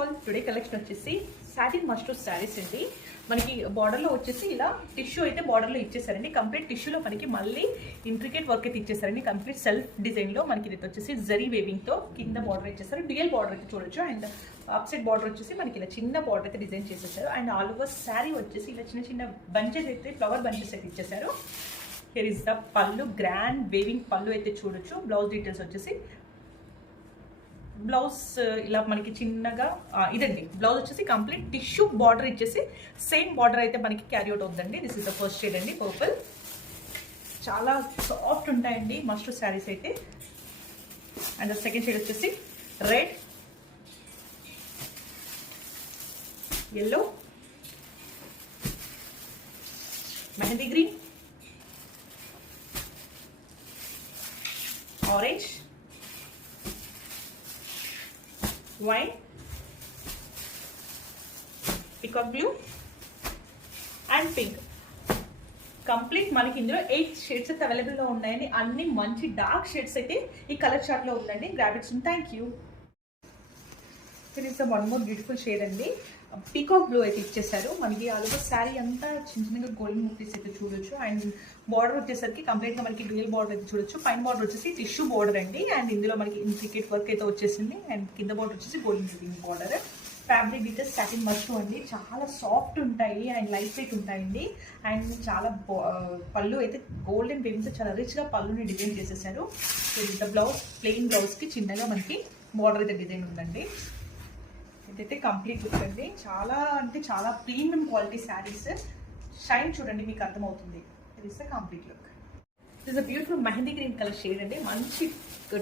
All, today collection వచ్చేసి satin mustard saris అండి. మనకి బార్డర్లో వచ్చేసి ఇలా టిష్యూ అయితే బార్డర్లో ఇచ్చేసారండి. కంప్లీట్ టిష్యూలో మనకి మళ్ళీ ఇంట్రికేట్ వర్క్ అయితే ఇచ్చేసారండి. కంప్లీట్ సెల్ఫ్ డిజైన్లో మనకి ఇది వచ్చేసి జరీ వేవింగ్తో కింద బార్డర్ ఇచ్చేసారు. డ్యూయల్ బార్డర్ అయితే చూడొచ్చు. అండ్ అప్సైడ్ బార్డర్ వచ్చేసి మనకి ఇలా చిన్న బార్డర్ అయితే డిజైన్ చేసేసారు. అండ్ ఆల్ ఓవర్ శారీ వచ్చేసి ఇలా చిన్న చిన్న బంచెస్ అయితే ఫ్లవర్ బంచెస్ అయితే ఇచ్చేసారు. హియర్ ఇస్ ద పళ్ళు, గ్రాండ్ వేవింగ్ పళ్ళు అయితే చూడొచ్చు. బ్లౌజ్ డీటెయిల్స్ వచ్చేసి బ్లౌజ్ ఇలా మనకి చిన్నగా ఇదండి. బ్లౌజ్ వచ్చేసి కంప్లీట్ టిష్యూ బార్డర్ ఇచ్చేసి సేమ్ బార్డర్ అయితే మనకి క్యారీ అవుట్ అవుతుందండి. This is the first shade అండి, పర్పుల్. చాలా సాఫ్ట్ ఉంటాయండి మస్టర్డ్ శారీస్ అయితే. అండ్ సెకండ్ షేడ్ వచ్చేసి red, yellow, mehndi green, orange, white, peacock blue and pink. Complete మనకి ఇందులో 8 షేడ్స్ అయితే అవైలబుల్లో ఉన్నాయండి. అన్ని మంచి డార్క్ షేడ్స్ అయితే ఈ కలర్ చార్ట్లో ఉందండి. Grab it. Thank you. It's one more beautiful shade అండి. పీకాక్ బ్లూ అయితే ఇచ్చేసారు. మనకి ఆల్ ఓవర్ శారీ అంతా చిన్న చిన్నగా గోల్డెన్ ముక్కీస్ అయితే చూడొచ్చు. అండ్ బార్డర్ వచ్చేసరికి కంప్లీట్గా మనకి డ్యూయల్ బార్డర్ అయితే చూడొచ్చు. పైన బార్డర్ వచ్చేసి టిష్యూ బార్డర్ అండి. అండ్ ఇందులో మనకి ఇంట్రికేట్ వర్క్ అయితే వచ్చేసింది. అండ్ కింద బార్డర్ వచ్చేసి golden weaving border. Fabric details satin mustard అండి. చాలా సాఫ్ట్ ఉంటాయి అండ్ లైట్ వెయిట్ ఉంటాయండి. అండ్ చాలా పళ్ళు అయితే గోల్డెన్ వీవింగ్తో చాలా రిచ్గా పళ్ళుని డిజైన్ చేసేసారు. ఇంత బ్లౌజ్ ప్లెయిన్ బ్లౌజ్కి చిన్నగా మనకి బార్డర్ అయితే డిజైన్ ఉందండి. ఇదైతే కంప్లీట్ లుక్ అండి. చాలా అంటే చాలా ప్రీమియం క్వాలిటీ శారీస్. షైన్ చూడండి, మీకు అర్థమవుతుంది. It is the complete look. It is a beautiful mehndi green colour shade అండి. మంచి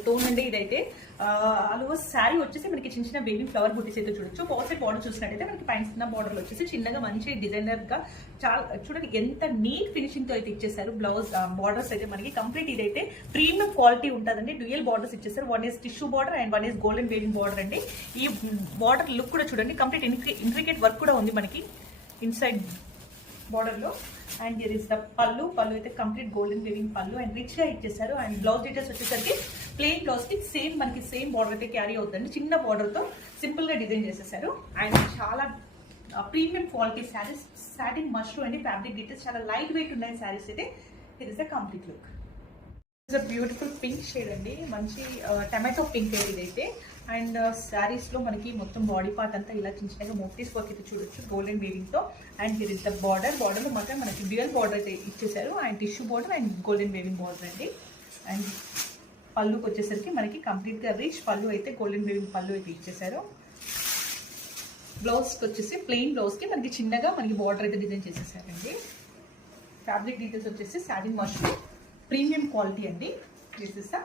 టోన్ అండి ఇదైతే. ఆల్ ఓవర్ శారీ వచ్చేసి మనకి చిన్న చిన్న బేబీ ఫ్లవర్ బుటీస్ అయితే చూడొచ్చు. బాసెట్ బార్డర్ చూసినట్టయితే మనకి పైన చిన్న బార్డర్లో వచ్చేసి చిన్నగా మంచి డిజైనర్గా చాలా చూడండి ఎంత నీట్ ఫినిషింగ్తో అయితే ఇచ్చేసారు. బ్లౌజ్ బార్డర్స్ అయితే మనకి కంప్లీట్ ఇదైతే ప్రీమియం క్వాలిటీ ఉంటుందండి. డ్యూయల్ బార్డర్స్ ఇచ్చేసారు. One is tissue border and one is golden weaving border అండి. ఈ బార్డర్ లుక్ కూడా చూడండి, కంప్లీట్ ఇంట్రికేట్ వర్క్ కూడా ఉంది మనకి ఇన్సైడ్ బార్డర్లో. అండ్ హియర్ ఇస్ ద పళ్ళు. పళ్ళు అయితే కంప్లీట్ గోల్డెన్ వేవింగ్ పళ్ళు అండ్ రిచ్గా ఇచ్చేసారు. అండ్ బ్లౌజ్ డీటెయిల్స్ వచ్చేసరికి ప్లెయిన్ బ్లౌజ్కి సేమ్ మనకి సేమ్ బార్డర్ అయితే క్యారీ అవుతుంది. చిన్న బార్డర్తో సింపుల్గా డిజైన్ చేసేసారు. అండ్ చాలా premium quality saris. Satin mustard అండి. ఫ్యాబ్రిక్ డీటెయిల్స్ చాలా లైట్ వెయిట్ ఉన్నాయి శారీస్ అయితే. Here is the complete look. It's a beautiful pink shade అండి. మంచి టమాటో పింక్ ఇదైతే. అండ్ శారీస్లో మనకి మొత్తం బాడీ పార్ట్ అంతా ఇలా చిన్న చిన్నగా మోటీస్ వర్క్ అయితే చూడొచ్చు గోల్డెన్ వేవింగ్తో. And here is the border. బార్డర్లో మాత్రం మనకి డ్యూయల్ బార్డర్ అయితే ఇచ్చేసారు. And tissue border and golden weaving border అండి. అండ్ పళ్ళుకి వచ్చేసరికి మనకి కంప్లీట్గా రిచ్ పళ్ళు అయితే గోల్డెన్ వేవింగ్ పళ్ళు అయితే ఇచ్చేసారు. బ్లౌజ్కి వచ్చేసి ప్లెయిన్ బ్లౌజ్కి మనకి చిన్నగా మనకి బార్డర్ అయితే డిజైన్ చేసేసారండి. ఫ్యాబ్రిక్ డీటెయిల్స్ వచ్చేసి సాటిన్ మస్టర్డ్ ప్రీమియం క్వాలిటీ అండి. This is the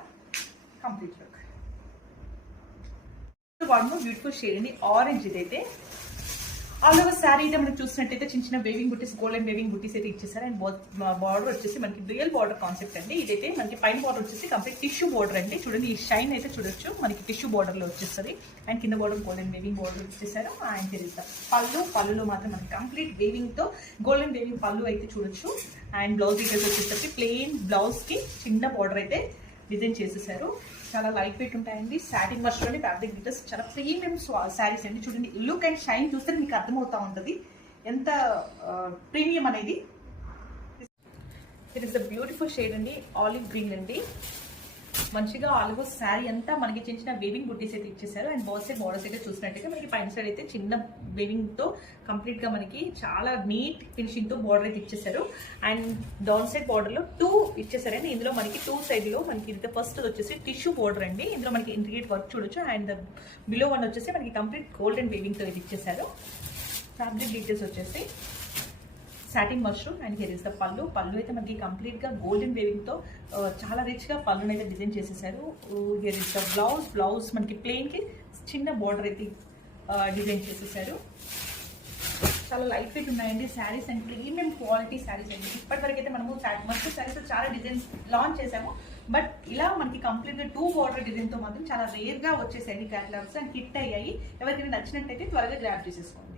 complete look. One more beautiful shade అండి, ఆరెంజ్. ఇదైతే ఆల్ ఓవర్ శారీ అయితే మనకి చూసినట్టయితే చిన్న చిన్న వేవింగ్ బుటీస్ గోల్డెన్ వేవింగ్ బుటీస్ అయితే ఇచ్చేసారు. అండ్ బార్డర్ వచ్చేసి మనకి డ్యూయల్ బార్డర్ కాన్సెప్ట్ అండి. ఇదైతే మనకి పైన బార్డర్ వచ్చేసి కంప్లీట్ టిష్యూ బార్డర్ అండి. చూడండి ఈ షైన్ అయితే చూడొచ్చు మనకి టిష్యూ బార్డర్లో వచ్చేస్తుంది. అండ్ కింద బార్డర్ గోల్డెన్ వేవింగ్ బార్డర్ ఇచ్చేసారు. అండ్ తెలుస్తా పళ్ళులో మాత్రం మనకి కంప్లీట్ వేవింగ్తో గోల్డెన్ వేవింగ్ పళ్ళు అయితే చూడొచ్చు. అండ్ బ్లౌజ్ డీటెయిల్స్ వచ్చేసరికి ప్లెయిన్ బ్లౌజ్కి చిన్న బార్డర్ అయితే డిజైన్ చేసేసారు. చాలా లైట్ వెయిట్ ఉంటాయండి. సాటిన్ మస్టర్డ్ ఫ్యాబ్రిక్ డీటెయిల్స్ చాలా ప్రీమియం శారీస్ అండి. చూడండి లుక్ అండ్ షైన్ చూస్తే మీకు అర్థమవుతా ఉంటుంది ఎంత ప్రీమియం అనేది. It is the beautiful shade అండి, ఆలివ్ గ్రీన్ అండి. మంచిగా ఆల్ ఓవర్ శారీ అంతా మనకి చిన్న చిన్న వేవింగ్ బుట్టీస్ అయితే ఇచ్చేసారు. అండ్ బార్డర్స్ అయితే చూసినట్టయితే మనకి పైన సైడ్ అయితే చిన్న వేవింగ్తో కంప్లీట్గా మనకి చాలా నీట్ ఫినిషింగ్తో బార్డర్ అయితే ఇచ్చేసారు. అండ్ డౌన్ సైడ్ బార్డర్లో 2 ఇచ్చేసారండి. ఇందులో మనకి 2 సైడ్లో మనకి ఇది ఫస్ట్ వచ్చేసి టిష్యూ బార్డర్ అండి. ఇందులో మనకి ఇంట్రికేట్ వర్క్ చూడొచ్చు. అండ్ బిలో వన్ వచ్చేసి మనకి కంప్లీట్ గోల్డెన్ వేవింగ్తో ఇది ఇచ్చేసారు. ఫ్యాబ్రిక్ డీటెయిల్స్ వచ్చేసి satin mustard. And here is the పళ్ళు. పళ్ళు అయితే మనకి కంప్లీట్గా గోల్డెన్ వేవింగ్తో చాలా రిచ్గా పళ్ళుని అయితే డిజైన్ చేసేసారు. హియర్ ఇస్ ద బ్లౌజ్ మనకి ప్లెయిన్కి చిన్న బార్డర్ అయితే డిజైన్ చేసేసారు. చాలా లైట్ వెయిట్ ఉన్నాయండి saris and premium quality sarees అండి. ఇప్పటివరకు అయితే మనము మస్టర్డ్ శారీస్ చాలా డిజైన్స్ లాంచ్ చేసాము. బట్ ఇలా మనకి కంప్లీట్గా 2 బార్డర్ డిజైన్తో మాత్రం చాలా రేర్గా వచ్చేసాయి క్యాటలాగ్స్ అండ్ హిట్ అయ్యాయి. ఎవరికైనా నచ్చినట్టయితే త్వరగా గ్రాబ్ చేసేసుకోండి.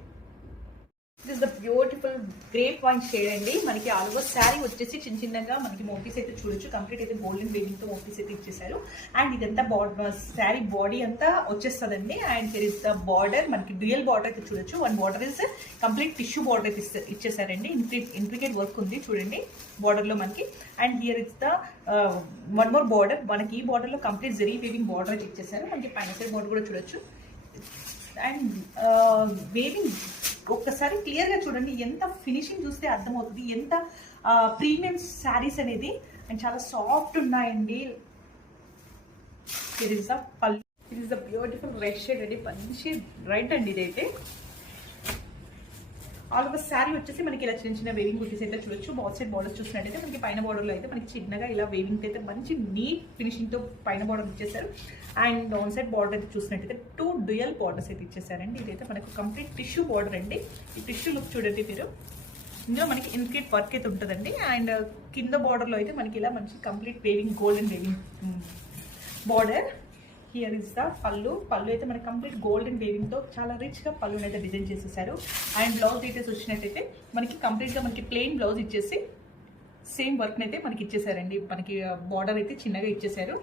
This is the beautiful grape wine shade అండి. మనకి ఆల్ ఓవర్ శారీ వచ్చేసి చిన్న చిన్నగా మనకి మోటీస్ అయితే చూడొచ్చు. కంప్లీట్ అయితే గోల్డెన్ వేవింగ్ తో మోటీస్ అయితే ఇచ్చేసారు. అండ్ ఇదంతా శారీ బాడీ అంతా వచ్చేస్తుందండి. And here is the border, మనకి డ్యూయల్ బార్డర్ అయితే చూడొచ్చు. One border is complete tissue border అయితే ఇచ్చేసారండి. ఇంట్రికేట్ వర్క్ ఉంది చూడండి బార్డర్ లో మనకి. And here is the one more border, మనకి ఈ బార్డర్ లో కంప్లీట్ జరీ వేవింగ్ బార్డర్ అయితే ఇచ్చేసారు. మనకి పైన సైడ్ బార్డర్ కూడా చూడొచ్చు. అండ్ వేవింగ్ ఒక్కసారి క్లియర్ గా చూడండి, ఎంత ఫినిషింగ్ చూస్తే అర్థమవుతుంది ఎంత ప్రీమియం శారీస్ అనేది. అండ్ చాలా సాఫ్ట్ ఉన్నాయండి. It is the beautiful red shade అండి, మంచి రెడ్ అండి ఇదైతే. ఆల్ ఓవర్ శారీ వచ్చేసి మనకి ఇలా చిన్న చిన్న వేవింగ్ బుటీస్ అయితే చూడొచ్చు. బాల్ సైడ్ బార్డర్ చూసినట్టయితే మనకి పైన బార్డర్లో అయితే మనకి చిన్నగా ఇలా వేవింగ్ అయితే మంచి నీట్ ఫినిషింగ్ తో పైన బార్డర్ ఇచ్చేసారు. అండ్ డౌన్ సైడ్ బార్డర్ అయితే చూసినట్టయితే 2 డ్యూయల్ బార్డర్స్ అయితే ఇచ్చేసారండి. ఇదైతే మనకు కంప్లీట్ టిష్యూ బార్డర్ అండి. ఈ టిష్యూ లుక్ చూడండి మీరు. ఇందులో మనకి ఇంట్రికేట్ వర్క్ అయితే ఉంటుందండి. అండ్ కింద బార్డర్లో అయితే మనకి ఇలా మంచి complete weaving golden weaving border. Here is the పళ్ళు అయితే మనకి కంప్లీట్ గోల్డెన్ వేవింగ్ తో చాలా రిచ్ గా పళ్ళు అయితే డిజైన్ చేసేసారు. అండ్ బ్లౌజ్ డీటెయిల్స్ వచ్చినట్టయితే మనకి కంప్లీట్ గా మనకి ప్లెయిన్ బ్లౌజ్ ఇచ్చేసి సేమ్ వర్క్ అయితే మనకి ఇచ్చేసారండి. మనకి బార్డర్ అయితే చిన్నగా ఇచ్చేసారు.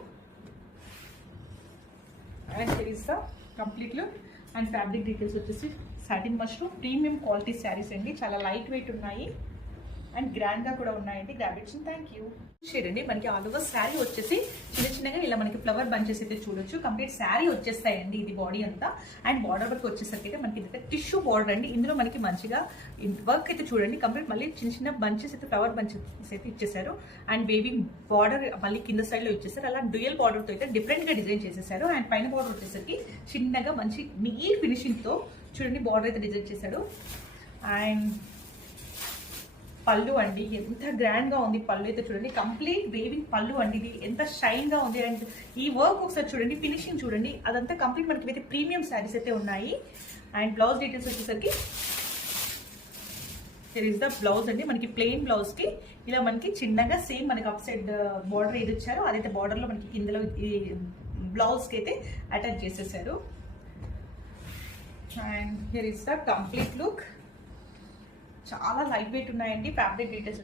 And here is the complete look. And fabric details వచ్చేసి satin mushroom premium quality sarees అండి. చాలా లైట్ వెయిట్ ఉన్నాయి అండ్ గ్రాండ్ గా కూడా ఉన్నాయండి. గ్రాబిట్స్ థ్యాంక్ యూ. షేడ్ అండి మనకి ఆల్ ఓవర్ శారీ వచ్చేసి చిన్న చిన్నగా ఇలా మనకి ఫ్లవర్ బంచెస్ అయితే చూడొచ్చు. కంప్లీట్ శారీ వచ్చేస్తాయండి ఇది బాడీ అంతా. అండ్ బార్డర్ వర్క్ వచ్చేసరికి అయితే మనకి ఇదైతే టిష్యూ బార్డర్ అండి. ఇందులో మనకి మంచిగా వర్క్ అయితే చూడండి కంప్లీట్ మళ్ళీ చిన్న చిన్న బంచెస్ అయితే ఫ్లవర్ బంచెస్ అయితే ఇచ్చేసారు. అండ్ వేవింగ్ బార్డర్ మళ్ళీ కింద సైడ్ లో ఇచ్చేసారు. అలా డ్యూయల్ బార్డర్ తో అయితే డిఫరెంట్ గా డిజైన్ చేసేసారు. అండ్ పైన బార్డర్ వచ్చేసరికి చిన్నగా మంచి నీట్ ఫినిషింగ్ తో చూడండి బార్డర్ అయితే డిజైన్ చేశాడు. అండ్ పళ్ళు అండి ఎంత గ్రాండ్ గా ఉంది. పళ్ళు అయితే చూడండి కంప్లీట్ వేవింగ్ పళ్ళు అండి. ఇది ఎంత షైన్ గా ఉంది. అండ్ ఈ వర్క్ ఒకసారి చూడండి, ఫినిషింగ్ చూడండి, అదంతా కంప్లీట్ మనకి అయితే ప్రీమియం శారీస్ అయితే ఉన్నాయి. అండ్ బ్లౌజ్ డీటెయిల్స్ వచ్చేసరికి దిస్ ఇస్ ద బ్లౌజ్ అండి. మనకి ప్లెయిన్ బ్లౌజ్ కి ఇలా మనకి చిన్నగా సేమ్ మనకి అప్ సైడ్ బార్డర్ ఏది ఇచ్చారో అదైతే బార్డర్ లో మనకి కిందలో ఈ బ్లౌజ్ కి అయితే అటాచ్ చేసేసారు. And here is the complete look. చాలా లైట్ వెయిట్ ఉన్నాయండి ఫ్యాబ్రిక్ డీటెయిల్స్.